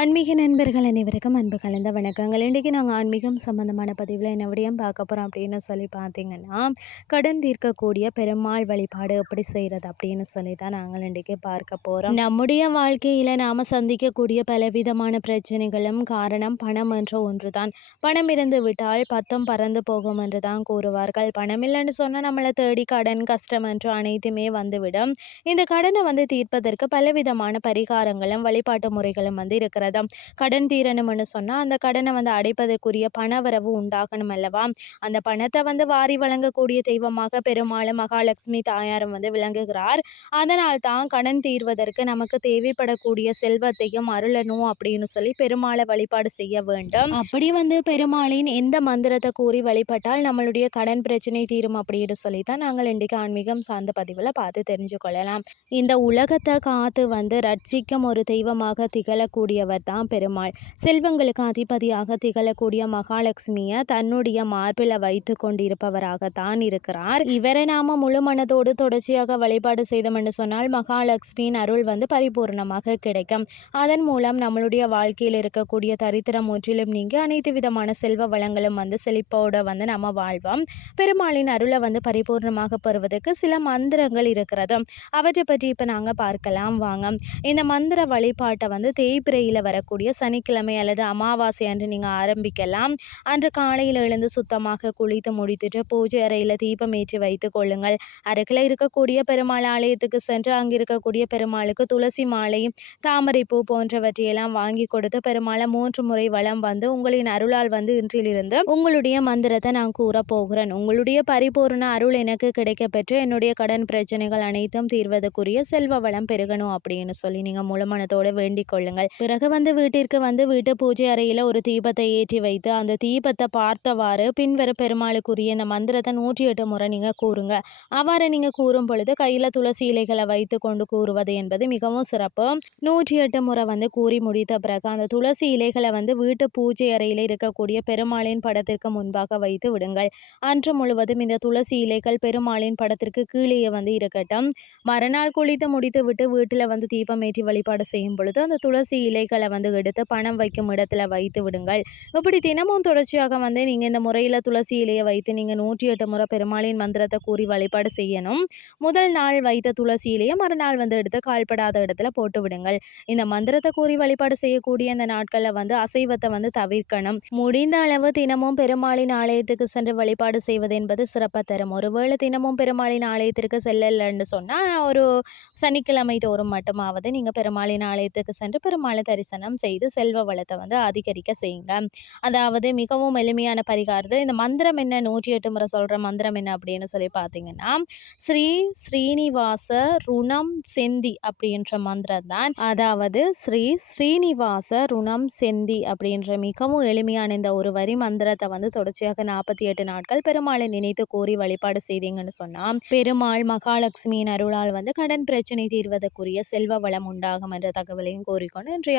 ஆன்மீக நண்பர்கள் அனைவருக்கும் அன்பு கலந்த வணக்கங்கள். இன்றைக்கி நாங்கள் ஆன்மீகம் சம்மந்தமான பதிவில் என்ன விடையும் பார்க்க போகிறோம் அப்படின்னு சொல்லி பார்த்தீங்கன்னா கடன் தீர்க்கக்கூடிய பெருமாள் வழிபாடு எப்படி செய்கிறது அப்படின்னு சொல்லி தான் நாங்கள் இன்றைக்கி பார்க்க போகிறோம் நம்முடைய வாழ்க்கையில் நாம் சந்திக்கக்கூடிய பலவிதமான பிரச்சனைகளும் காரணம் பணம் என்ற ஒன்று தான் பணம் இருந்து விட்டால் பத்தம் பறந்து போகும் என்று தான் கூறுவார்கள். பணம் இல்லைன்னு சொன்னால் நம்மளை தேடி கடன் கஷ்டம் என்று அனைத்துமே வந்துவிடும். இந்த கடனை வந்து தீர்ப்பதற்கு பலவிதமான பரிகாரங்களும் வழிபாட்டு முறைகளும் வந்து இருக்கிறது. கடன் தீரணும்னு சொன்னால் அந்த கடனை வந்து அடைப்பதற்குரிய பணவரவு உண்டாகணும் அல்லவா? அந்த பணத்தை வந்து வாரி வழங்கக்கூடிய தெய்வமாக பெருமாள் மகாலட்சுமி தாயாரும் வந்து விளங்குகிறார். அதனால் தான் கடன் தீர்வதற்கு நமக்கு தேவைப்படக்கூடிய செல்வத்தையும் அருளணும் அப்படின்னு சொல்லி பெருமாளை வழிபாடு செய்ய வேண்டும். அப்படி வந்து பெருமாளின் எந்த மந்திரத்தை கூறி வழிபட்டால் நம்மளுடைய கடன் பிரச்சனை தீரும் அப்படின்னு சொல்லி தான் நாங்கள் இன்றைக்கு ஆன்மீகம் சார்ந்த பதிவில் பார்த்து தெரிஞ்சு கொள்ளலாம். இந்த உலகத்தை காத்து வந்து ரட்சிக்கும் ஒரு தெய்வமாக திகழக்கூடியவர் தான் பெருமாள். செல்வங்களுக்கு அதிபதியாக திகழக்கூடிய மகாலட்சுமியை தன்னுடைய மார்பில் வைத்து கொண்டிருப்பவராகத்தான் இருக்கிறார். இவரை நாம முழு மனதோடு தொடர்ச்சியாக வழிபாடு செய்தோம் என்று சொன்னால் மகாலட்சுமியின் அருள் வந்து பரிபூர்ணமாக கிடைக்கும். அதன் மூலம் நம்மளுடைய வாழ்க்கையில் இருக்கக்கூடிய தரித்திரம் முற்றிலும் நீங்கி அனைத்து விதமான செல்வ வளங்களும் வந்து செழிப்போடு வந்து நம்ம வாழ்வோம். பெருமாளின் அருளை வந்து பரிபூர்ணமாக பெறுவதற்கு சில மந்திரங்கள் இருக்கிறது. அவற்றை பற்றி இப்போ நாங்கள் பார்க்கலாம். வாங்க. இந்த மந்திர வழிபாட்டை வந்து தேய்பிரையில் வரக்கூடிய சனிக்கிழமை அல்லது அமாவாசை அன்று நீங்கள் ஆரம்பிக்கலாம். அன்று காலையில் எழுந்து சுத்தமாக குளித்து முடித்துட்டு பூஜை அறையில் தீபம் ஏற்றி வைத்து கொள்ளுங்கள். அருகில் இருக்கக்கூடிய பெருமாள் ஆலயத்துக்கு சென்று அங்கே இருக்கக்கூடிய பெருமாளுக்கு துளசி மாலை தாமரை பூ போன்றவற்றையெல்லாம் வாங்கி கொடுத்து பெருமாளை மூன்று முறை வளம் வந்து உங்களின் அருளால் வந்து இன்றிலிருந்து உங்களுடைய மந்திரத்தை நான் கூற போகிறேன். உங்களுடைய பரிபூர்ண அருள் எனக்கு கிடைக்க பெற்று என்னுடைய கடன் பிரச்சனைகள் அனைத்தும் தீர்வதற்குரிய செல்வ வளம் பெருகணும் அப்படின்னு சொல்லி நீங்கள் முழுமனத்தோடு வேண்டிக் கொள்ளுங்கள். பிறகு வந்து வீட்டிற்கு வந்து வீட்டு பூஜை அறையில் ஒரு தீபத்தை ஏற்றி வைத்து அந்த தீபத்தை பார்த்தவாறு பின்வரும் பெருமாளுக்குரிய இந்த மந்திரத்தை நூற்றி எட்டு முறை நீங்கள் கூறுங்க. அவ்வாறு நீங்கள் கூறும் பொழுது கையில் துளசி இலைகளை வைத்து கொண்டு கூறுவது என்பது மிகவும் சிறப்பு. நூற்றி எட்டு முறை வந்து கூறி முடித்த பிறகு அந்த துளசி இலைகளை வந்து வீட்டு பூஜை அறையில் இருக்கக்கூடிய பெருமாளின் படத்திற்கு முன்பாக வைத்து விடுங்கள். அன்று முழுவதும் இந்த துளசி இலைகள் பெருமாளின் படத்திற்கு கீழே வந்து இருக்கட்டும். மறுநாள் குளித்து முடித்து விட்டு வீட்டில் வந்து தீபம் ஏற்றி வழிபாடு செய்யும் பொழுது அந்த துளசி இலைகளை வந்து எடுத்து பணம் வைக்கும் இடத்துல வைத்து விடுங்கள். இப்படி தினமும் தொடர்ச்சியாக வந்து நீங்கள் இந்த முறையில் துளசி இலையை வைத்து நீங்கள் நூற்றி எட்டு முறை பெருமாளின் மந்திரத்தை கூறி வழிபாடு செய்யணும். முதல் நாள் வைத்த துளசி இலையை மறுநாள் வந்து எடுத்து கால்படாத இடத்துல போட்டு விடுங்கள். இந்த மந்திரத்தை கூறி வழிபாடு செய்யக்கூடிய இந்த நாட்களில் வந்து அசைவத்தை வந்து தவிர்க்கணும். முடிந்த அளவு தினமும் பெருமாளின் ஆலயத்துக்கு சென்று வழிபாடு செய்வது என்பது சிறப்பாக தரும். ஒருவேளை தினமும் பெருமாளின் ஆலயத்திற்கு செல்லலன்னு சொன்னால் ஒரு சனிக்கிழமை தோறும் மட்டுமாவது நீங்கள் பெருமாளின் ஆலயத்துக்கு சென்று பெருமாளை தரிசனம் செய்து செல்வ வளத்தை வந்து அதிகரிக்க செய்யுங்க. அதாவது மிகவும் எளிமையான பரிகாரத்தை இந்த மந்திரம் என்ன? நூற்றி எட்டு முறை சொல்கிற மந்திரம் என்ன அப்படின்னு சொல்லி பார்த்தீங்கன்னா ஸ்ரீ ஸ்ரீனிவாச ருணம் செந்தி அப்படின்ற மந்திரம் தான். அதாவது ஸ்ரீ ஸ்ரீனிவாச ருணம் செந்தி அப்படின்ற மிகவும் எளிமையான இந்த ஒரு வரி மந்திரத்தை வந்து தொடர்ச்சியாக நாற்பத்தி எட்டு நாட்கள் பெருமாளை நினைத்து கோரி வழிபாடு செய்தீங்கன்னு சொன்னால் பெருமாள் மகாலட்சுமியின் அருளால் வந்து கடன் பிரச்சனை தீர்வதற்குரிய செல்வ வளம் உண்டாகும் என்ற தகவலையும் கோரிக்கொண்டு இன்றைய